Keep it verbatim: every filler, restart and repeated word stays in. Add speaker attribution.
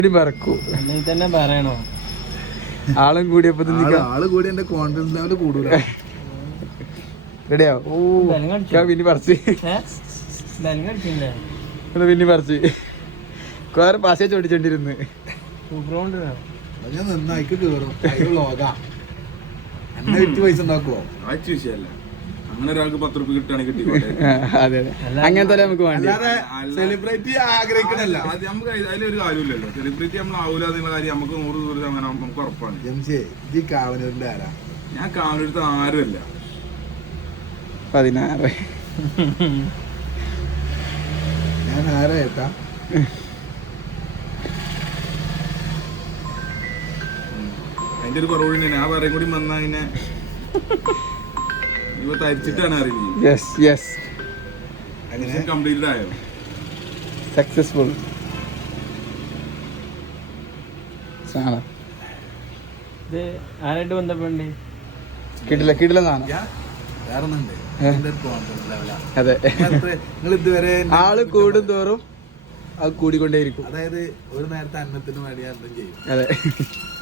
Speaker 1: പറക്കൂ
Speaker 2: തന്നെ പറയണോ?
Speaker 1: ആളും കൂടിയപ്പോ
Speaker 3: ആള് കൂടി എന്റെ കോൺഫിഡൻസ് ലെവല് കൂടുതല.
Speaker 1: റെഡിയാ? ഓ പിന്നെ പറിച്ച് പിന്നെ പറിച്ച് കുറെ പാശ ചോടിച്ചോണ്ടിരുന്ന്
Speaker 3: ഞാൻ നന്നായിക്ക് കേറും. ലോക എന്നെ വിറ്റ് പൈസ ഉണ്ടാക്കുവോ?
Speaker 4: അങ്ങനെ ഒരാൾക്ക് പത്ത് റുപ്യ കിട്ടുകയാണെങ്കിൽ കിട്ടി.
Speaker 1: അതെ അതെ, അങ്ങനത്തെ നമുക്ക് വേണ്ട.
Speaker 3: സെലിബ്രിറ്റി ആഗ്രഹിക്കണല്ല.
Speaker 4: അത് നമുക്ക് അതിലൊരു കാര്യമില്ലല്ലോ. സെലിബ്രിറ്റി നമ്മൾ ആവൂല എന്നുള്ള കാര്യം നമുക്ക് നൂറ് നൂറ് ശതമാനം നമുക്ക് ഉറപ്പാണ്.
Speaker 3: ജി കാവനൂരിന്റെ ആരാ?
Speaker 4: ഞാൻ കാവനൂരത്ത് ആരുമല്ല.
Speaker 1: പതിനാറ്
Speaker 3: ഞാൻ ആരാ ഏട്ടാ?
Speaker 4: അതിന്റെ ഒരു കുറവ് തന്നെ. ആ പറയും കൂടി വന്നാ പിന്നെ ഇപ്പൊ തരിച്ചിട്ടാണ് അറിയുന്നത്. കംപ്ലീറ്റഡ് ആയോ?
Speaker 1: സക്സസ്ഫുൾ.
Speaker 2: ആരായിട്ട് ബന്ധപ്പെടണ്ടേ?
Speaker 1: കിട്ടില്ല കിട്ടില്ല സാധനം. അതെ,
Speaker 3: നിങ്ങൾ ഇതുവരെ
Speaker 1: ആള് കൂടും തോറും അത് കൂടിക്കൊണ്ടേയിരിക്കും.
Speaker 3: അതായത് ഒരു നേരത്തെ അന്നത്തിന് വേണ്ടി അന്നം ചെയ്യും.
Speaker 1: അതെ.